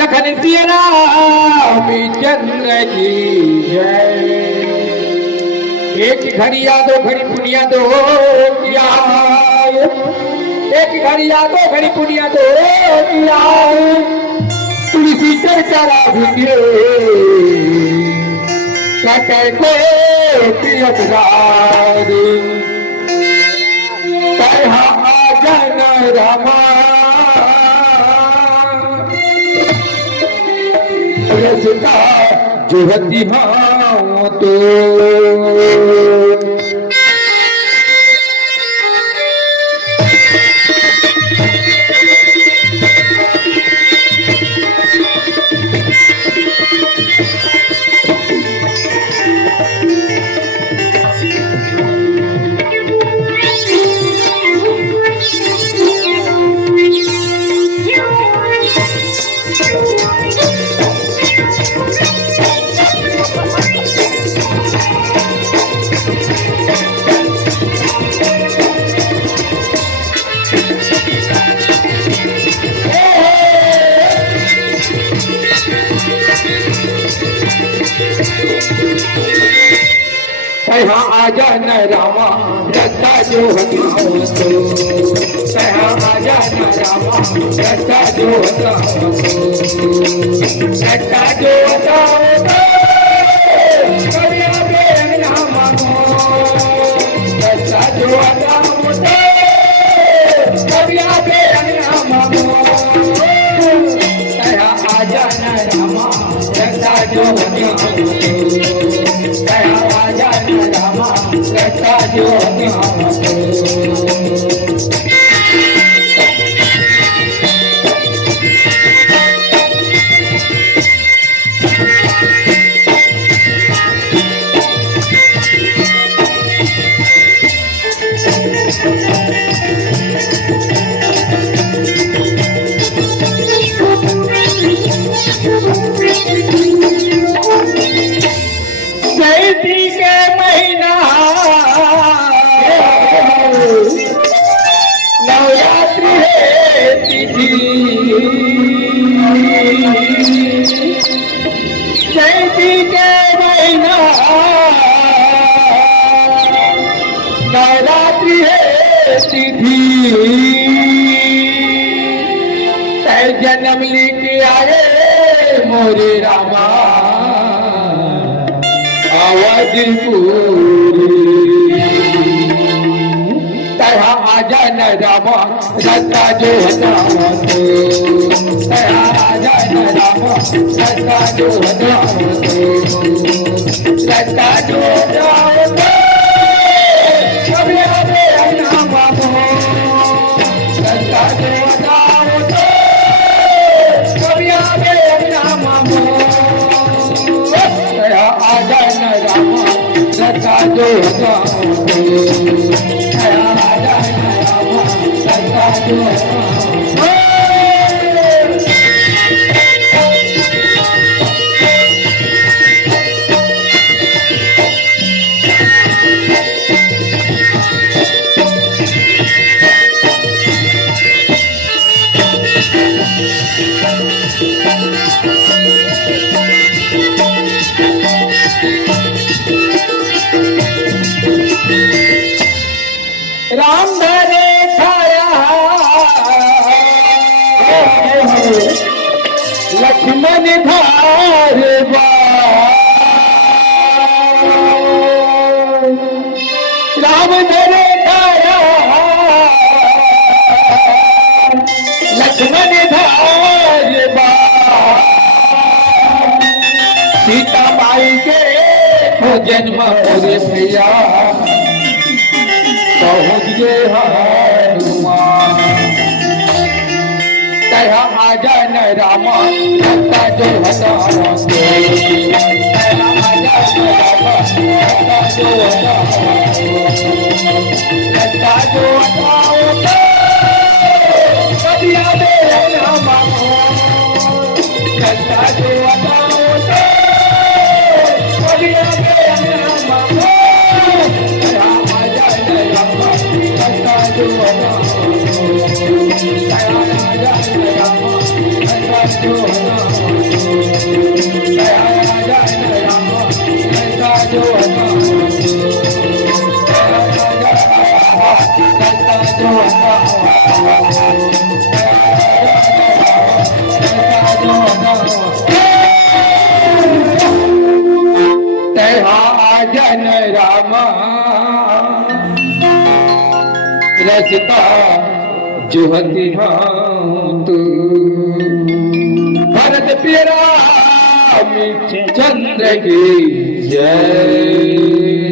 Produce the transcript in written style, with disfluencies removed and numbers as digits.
लखन सिया राम चंद्र की जय। एक घड़िया दो घड़ी पुनिया दो किया, एक घड़िया दो घड़ी पुनिया दो किया, तुलसी चर्चा राधिके कटे को प्रियदार तहा जन रमा रसता जुहती हाँ तो आजा न रामा रस्ता जो हटाओ तो, आजा न रामा रस्ता जो हटाओ तो, रस्ता जो हटाओ तो करिया प्रेम ना मांगो, रस्ता जो हटाओ तो करिया प्रेम ना मांगो। आजा न रामा रस्ता जो हटाओ तो, आजा न रामा रस्ता जो हटाओ तो। चैती के महीना नवरात्रि है तिथि, चैती के महीना नवरात्रि है तिथि, तय जन्म लेके आए मोरे रामा आवाज पूरी तरह आजा न रामा रस्ता जो हटाओ तो, आजा न रामा रस्ता जो हटाओ तो, रस्ता जो हटाओ तो कभी आगे ना मांगो, रस्ता जो हटाओ तो कभी आगे ना मांगो। आजा न रामा रस्ता जो हटाओ तो, आजा न रामा रस्ता जो हटाओ तो। राम धरे छाया लक्ष्मण धार राम धरे छाया लक्ष्मण धार सीता माई के जन्म पूरे भैया पहुँच गए हनुमान। तरह आजा न रामा रस्ता जो हटाओ तो, आजा न रामा रस्ता जो हटाओ तो, रस्ता जो हटाओ तो कभी आगे ना मांगो, रस्ता जो हटाओ तो कभी आगे ना मांगो। आजा न रामा रस्ता जो हटाओ तो, आजा न रामा रस्ता जो हटाओ जन रामा रसता जुहती तू भरत पियरा चंद्र की जय।